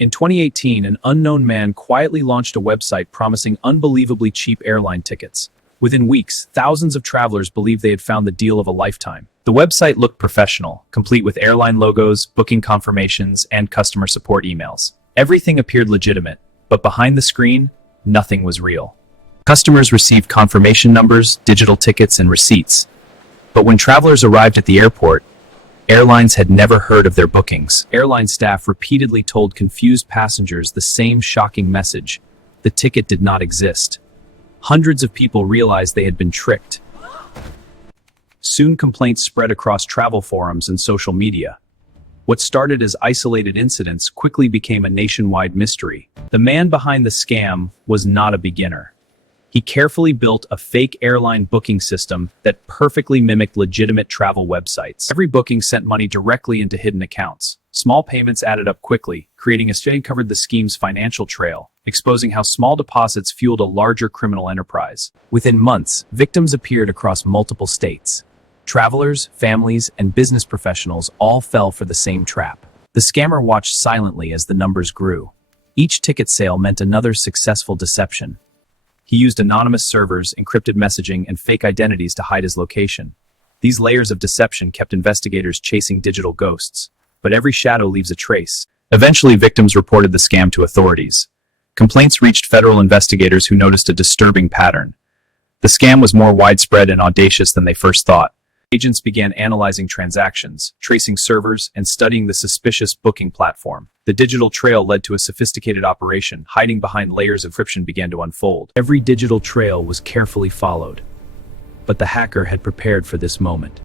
In 2018, an unknown man quietly launched a website promising unbelievably cheap airline tickets. Within weeks, thousands of travelers believed they had found the deal of a lifetime. The website looked professional, complete with airline logos, booking confirmations, and customer support emails. Everything appeared legitimate, but behind the screen, nothing was real. Customers received confirmation numbers, digital tickets, and receipts. But when travelers arrived at the airport, airlines had never heard of their bookings. Airline staff repeatedly told confused passengers the same shocking message: the ticket did not exist. Hundreds of people realized they had been tricked. Soon complaints spread across travel forums and social media. What started as isolated incidents quickly became a nationwide mystery. The man behind the scam was not a beginner. He carefully built a fake airline booking system that perfectly mimicked legitimate travel websites. Every booking sent money directly into hidden accounts. Small payments added up quickly, creating a strain covered the scheme's financial trail, exposing how small deposits fueled a larger criminal enterprise. Within months, victims appeared across multiple states. Travelers, families, and business professionals all fell for the same trap. The scammer watched silently as the numbers grew. Each ticket sale meant another successful deception. He used anonymous servers, encrypted messaging, and fake identities to hide his location. These layers of deception kept investigators chasing digital ghosts. But every shadow leaves a trace. Eventually, victims reported the scam to authorities. Complaints reached federal investigators who noticed a disturbing pattern. The scam was more widespread and audacious than they first thought. Agents began analyzing transactions, tracing servers, and studying the suspicious booking platform. The digital trail led to a sophisticated operation. Hiding behind layers of encryption began to unfold. Every digital trail was carefully followed. But the hacker had prepared for this moment.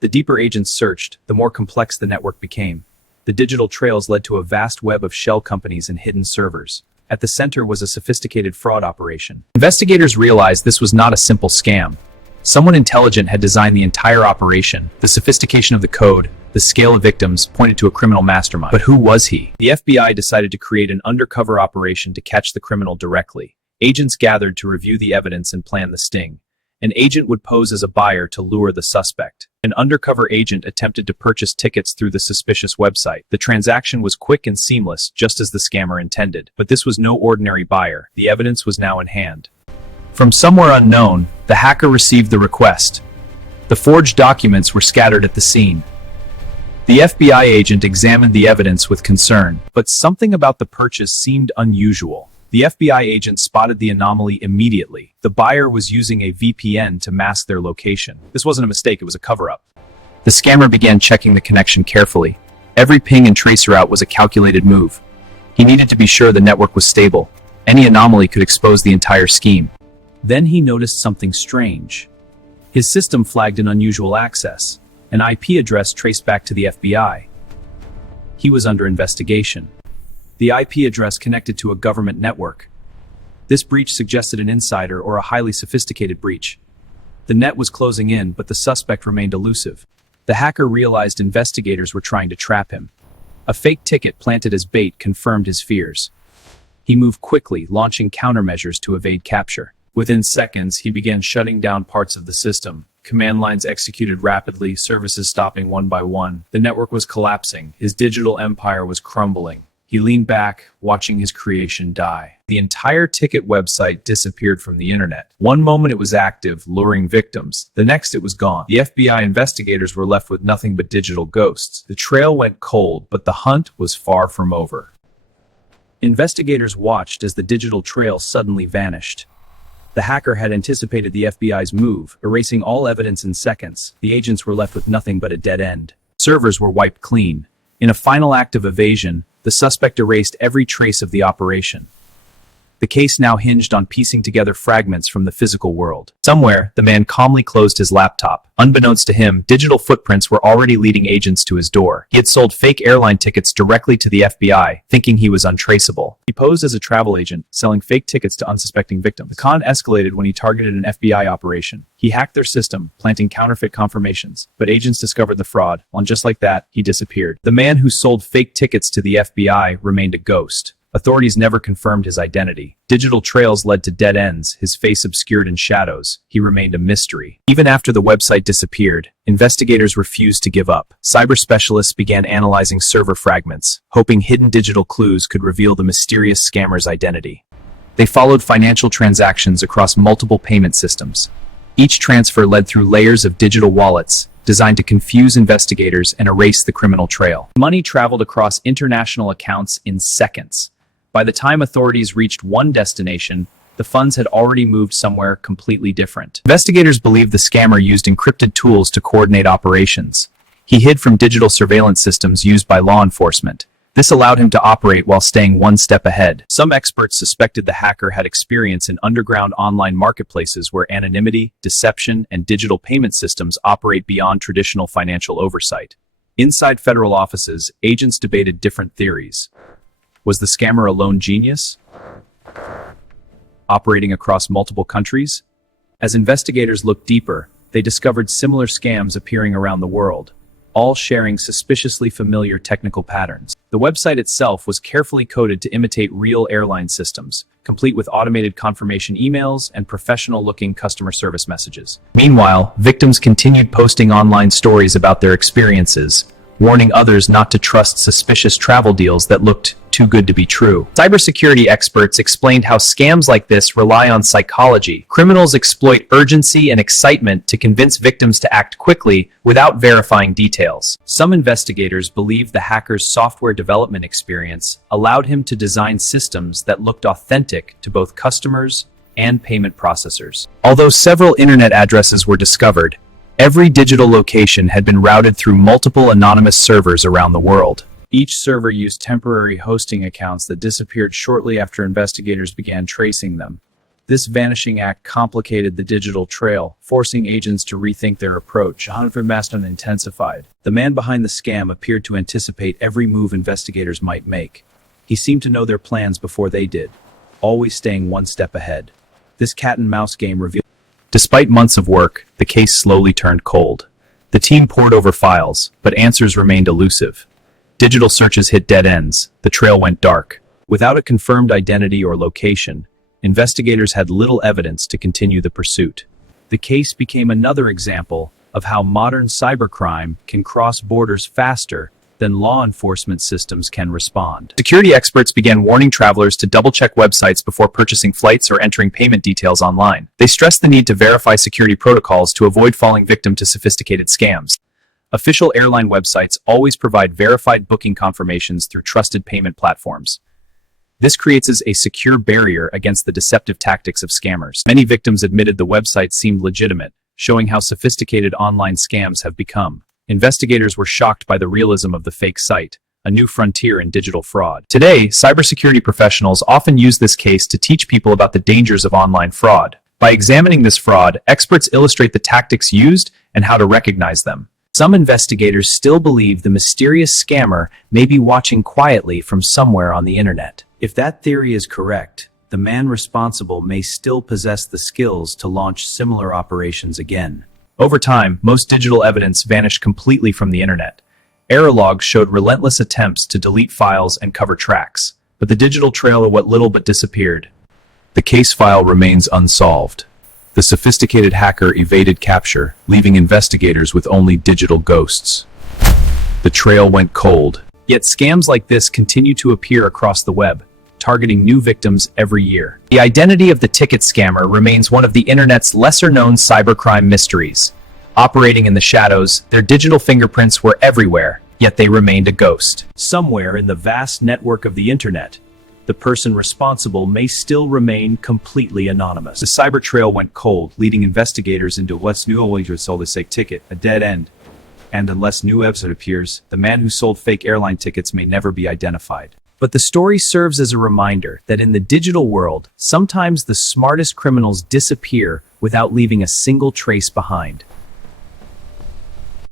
The deeper agents searched, the more complex the network became. The digital trails led to a vast web of shell companies and hidden servers. At the center was a sophisticated fraud operation. Investigators realized this was not a simple scam. Someone intelligent had designed the entire operation. The sophistication of the code, the scale of victims, pointed to a criminal mastermind. But who was he? The FBI decided to create an undercover operation to catch the criminal directly. Agents gathered to review the evidence and plan the sting. An agent would pose as a buyer to lure the suspect. An undercover agent attempted to purchase tickets through the suspicious website. The transaction was quick and seamless, just as the scammer intended. But this was no ordinary buyer. The evidence was now in hand. From somewhere unknown, the hacker received the request. The forged documents were scattered at the scene. The FBI agent examined the evidence with concern, but something about the purchase seemed unusual. The FBI agent spotted the anomaly immediately. The buyer was using a VPN to mask their location. This wasn't a mistake, it was a cover-up. The scammer began checking the connection carefully. Every ping and tracer route was a calculated move. He needed to be sure the network was stable. Any anomaly could expose the entire scheme. Then he noticed something strange. His system flagged an unusual access, an IP address traced back to the FBI. He was under investigation. The IP address connected to a government network. This breach suggested an insider or a highly sophisticated breach. The net was closing in, but the suspect remained elusive. The hacker realized investigators were trying to trap him. A fake ticket planted as bait confirmed his fears. He moved quickly, launching countermeasures to evade capture. Within seconds, he began shutting down parts of the system. Command lines executed rapidly, services stopping one by one. The network was collapsing. His digital empire was crumbling. He leaned back, watching his creation die. The entire ticket website disappeared from the internet. One moment it was active, luring victims. The next it was gone. The FBI investigators were left with nothing but digital ghosts. The trail went cold, but the hunt was far from over. Investigators watched as the digital trail suddenly vanished. The hacker had anticipated the FBI's move, erasing all evidence in seconds. The agents were left with nothing but a dead end. Servers were wiped clean. In a final act of evasion, the suspect erased every trace of the operation. The case now hinged on piecing together fragments from the physical world. Somewhere, the man calmly closed his laptop. Unbeknownst to him, digital footprints were already leading agents to his door. He had sold fake airline tickets directly to the FBI, thinking he was untraceable. He posed as a travel agent, selling fake tickets to unsuspecting victims. The con escalated when he targeted an FBI operation. He hacked their system, planting counterfeit confirmations. But agents discovered the fraud, and just like that, he disappeared. The man who sold fake tickets to the FBI remained a ghost. Authorities never confirmed his identity. Digital trails led to dead ends, his face obscured in shadows. He remained a mystery. Even after the website disappeared, investigators refused to give up. Cyber specialists began analyzing server fragments, hoping hidden digital clues could reveal the mysterious scammer's identity. They followed financial transactions across multiple payment systems. Each transfer led through layers of digital wallets, designed to confuse investigators and erase the criminal trail. Money traveled across international accounts in seconds. By the time authorities reached one destination, the funds had already moved somewhere completely different. Investigators believe the scammer used encrypted tools to coordinate operations. He hid from digital surveillance systems used by law enforcement. This allowed him to operate while staying one step ahead. Some experts suspected the hacker had experience in underground online marketplaces where anonymity, deception, and digital payment systems operate beyond traditional financial oversight. Inside federal offices, agents debated different theories. Was the scammer a lone genius, operating across multiple countries? As investigators looked deeper, they discovered similar scams appearing around the world, all sharing suspiciously familiar technical patterns. The website itself was carefully coded to imitate real airline systems, complete with automated confirmation emails and professional-looking customer service messages. Meanwhile, victims continued posting online stories about their experiences, warning others not to trust suspicious travel deals that looked too good to be true. Cybersecurity experts explained how scams like this rely on psychology. Criminals exploit urgency and excitement to convince victims to act quickly without verifying details. Some investigators believe the hacker's software development experience allowed him to design systems that looked authentic to both customers and payment processors. Although several internet addresses were discovered, every digital location had been routed through multiple anonymous servers around the world. Each server used temporary hosting accounts that disappeared shortly after investigators began tracing them. This vanishing act complicated the digital trail, forcing agents to rethink their approach. Mastermind intensified. The man behind the scam appeared to anticipate every move investigators might make. He seemed to know their plans before they did, always staying one step ahead. This cat-and-mouse game revealed. Despite months of work, the case slowly turned cold. The team pored over files, but answers remained elusive. Digital searches hit dead ends. The trail went dark. Without a confirmed identity or location, investigators had little evidence to continue the pursuit. The case became another example of how modern cybercrime can cross borders faster than law enforcement systems can respond. Security experts began warning travelers to double-check websites before purchasing flights or entering payment details online. They stressed the need to verify security protocols to avoid falling victim to sophisticated scams. Official airline websites always provide verified booking confirmations through trusted payment platforms. This creates a secure barrier against the deceptive tactics of scammers. Many victims admitted the website seemed legitimate, showing how sophisticated online scams have become. Investigators were shocked by the realism of the fake site, a new frontier in digital fraud. Today, cybersecurity professionals often use this case to teach people about the dangers of online fraud. By examining this fraud, experts illustrate the tactics used and how to recognize them. Some investigators still believe the mysterious scammer may be watching quietly from somewhere on the internet. If that theory is correct, the man responsible may still possess the skills to launch similar operations again. Over time, most digital evidence vanished completely from the internet. Error logs showed relentless attempts to delete files and cover tracks, but the digital trail of what little but disappeared. The case file remains unsolved. The sophisticated hacker evaded capture, leaving investigators with only digital ghosts. The trail went cold. Yet scams like this continue to appear across the web, targeting new victims every year. The identity of the ticket scammer remains one of the internet's lesser-known cybercrime mysteries. Operating in the shadows, their digital fingerprints were everywhere, yet they remained a ghost. Somewhere in the vast network of the internet, the person responsible may still remain completely anonymous. The cyber trail went cold, leading investigators into what's new sold a ticket, a dead end. And unless new evidence appears, the man who sold fake airline tickets may never be identified. But the story serves as a reminder that in the digital world, sometimes the smartest criminals disappear without leaving a single trace behind.